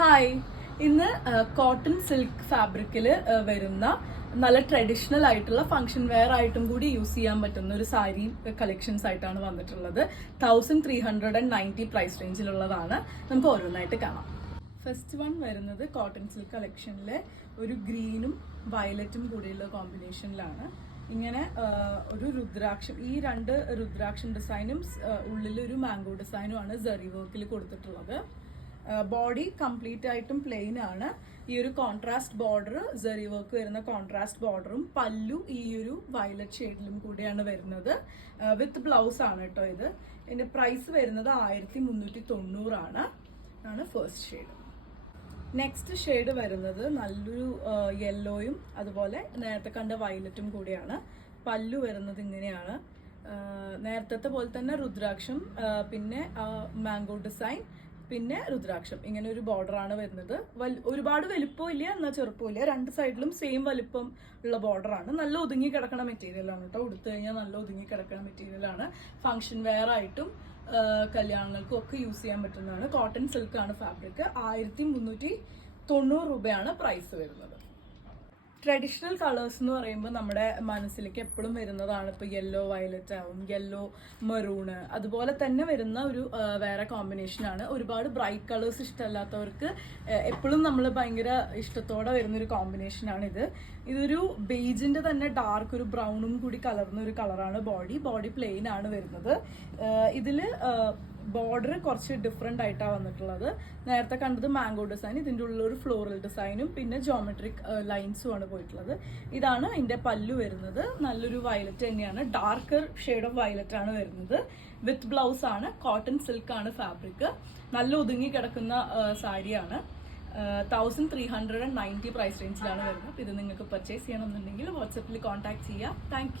Hi, ഇന്ന് cotton silk ഫാബ്രിക്കിൽ വരുന്ന നല്ല ട്രഡീഷണൽ ആയിട്ടുള്ള ഫംഗ്ഷൻ വെയർ ആയിട്ടും കൂടി യൂസ് ചെയ്യാൻ പറ്റുന്ന ഒരു സാരി കളക്ഷൻസ് ആയിട്ടാണ് വന്നിട്ടുള്ളത്. 1390 പ്രൈസ് റേഞ്ചിലുള്ളതാണ്. നമുക്ക് ഓരോന്നായിട്ട് കാണാം. ഫസ്റ്റ് വൺ വരുന്നത് കോട്ടൺ സിൽക്ക് കളക്ഷനിലെ ഒരു ഗ്രീനും വയലറ്റും കൂടിയുള്ള കോമ്പിനേഷനിലാണ്. ഇങ്ങനെ ഒരു രുദ്രാക്ഷം, ഈ രണ്ട് രുദ്രാക്ഷം ഡിസൈനും ഉള്ളിലൊരു മാംഗോ ഡിസൈനുമാണ് സെറി വർക്കിൽ കൊടുത്തിട്ടുള്ളത്. ബോഡി കംപ്ലീറ്റ് ആയിട്ടും പ്ലെയിൻ ആണ്. ഈ ഒരു കോൺട്രാസ്റ്റ് ബോർഡർ, സെറി വർക്ക് വരുന്ന കോൺട്രാസ്റ്റ് ബോർഡറും പല്ലു ഈ ഒരു വയലറ്റ് ഷെയ്ഡിലും കൂടിയാണ് വരുന്നത്. വിത്ത് ബ്ലൗസ് ആണ് കേട്ടോ ഇത്. ഇതിന്റെ പ്രൈസ് വരുന്നത് 1390 ആണ് ഫസ്റ്റ് ഷെയ്ഡ്. നെക്സ്റ്റ് ഷെയ്ഡ് വരുന്നത് നല്ലൊരു യെല്ലോയും അതുപോലെ നേരത്തെ കണ്ട വയലറ്റും കൂടിയാണ്. പല്ലു വരുന്നത് ഇങ്ങനെയാണ്. നേരത്തെ പോലെ തന്നെ രുദ്രാക്ഷം, പിന്നെ മാംഗോ ഡിസൈൻ, പിന്നെ രുദ്രാക്ഷം, ഇങ്ങനെ ഒരു ബോർഡർ ആണ് വരുന്നത്. ഒരുപാട് വലിപ്പമില്ല എന്നാൽ ചെറുപ്പമില്ല, രണ്ട് സൈഡിലും സെയിം വലിപ്പം ഉള്ള ബോർഡർ ആണ്. നല്ല ഒതുങ്ങി കിടക്കണ മെറ്റീരിയൽ ആണ് കേട്ടോ. ഉടുത്തു കഴിഞ്ഞാൽ നല്ല ഒതുങ്ങി കിടക്കണ മെറ്റീരിയൽ ആണ്. ഫംഗ്ഷൻ വെയർ ആയിട്ടും കല്യാണങ്ങൾക്കും ഒക്കെ യൂസ് ചെയ്യാൻ പറ്റുന്നതാണ്. കോട്ടൺ സിൽക്ക് ആണ് ഫാബ്രിക്. 1390 രൂപയാണ് പ്രൈസ് വരുന്നത്. ട്രഡീഷണൽ കളേഴ്സ് എന്ന് പറയുമ്പോൾ നമ്മുടെ മനസ്സിലേക്ക് എപ്പോഴും വരുന്നതാണ് ഇപ്പോൾ യെല്ലോ വയലറ്റ് ആവും, യെല്ലോ മെറൂണ്, അതുപോലെ തന്നെ വരുന്ന ഒരു വേറെ കോമ്പിനേഷനാണ്. ഒരുപാട് ബ്രൈറ്റ് കളേഴ്സ് ഇഷ്ടമല്ലാത്തവർക്ക് എപ്പോഴും നമ്മൾ ഭയങ്കര ഇഷ്ടത്തോടെ വരുന്നൊരു കോമ്പിനേഷനാണ് ഇത്. ഇതൊരു ബേജിന്റെ തന്നെ ഡാർക്ക് ഒരു ബ്രൗണും കൂടി കലർന്ന ഒരു കളറാണ്. ബോഡി പ്ലെയിൻ ആണ് വരുന്നത്. ഇതില് ബോർഡർ കുറച്ച് ഡിഫറെൻ്റ് ആയിട്ടാണ് വന്നിട്ടുള്ളത്. നേരത്തെ കണ്ടത് മാംഗോ ഡിസൈൻ, ഇതിൻ്റെ ഉള്ളിൽ ഒരു ഫ്ലോറൽ ഡിസൈനും പിന്നെ ജോമെട്രിക് ലൈൻസും ആണ് പോയിട്ടുള്ളത്. ഇതാണ് ഇതിൻ്റെ പല്ലു വരുന്നത്. നല്ലൊരു വയലറ്റ് തന്നെയാണ്, ഡാർക്കർ ഷെയ്ഡ് ഓഫ് വയലറ്റ് ആണ് വരുന്നത്. വിത്ത് ബ്ലൗസ് ആണ്. കോട്ടൺ സിൽക്ക് ആണ് ഫാബ്രിക്. നല്ല ഒതുങ്ങി കിടക്കുന്ന സാരിയാണ്. 1390 പ്രൈസ് റേഞ്ചിലാണ് വരുന്നത്. ഇത് നിങ്ങൾക്ക് പർച്ചേസ് ചെയ്യണമെന്നുണ്ടെങ്കിൽ വാട്സപ്പിൽ കോൺടാക്ട് ചെയ്യുക. താങ്ക്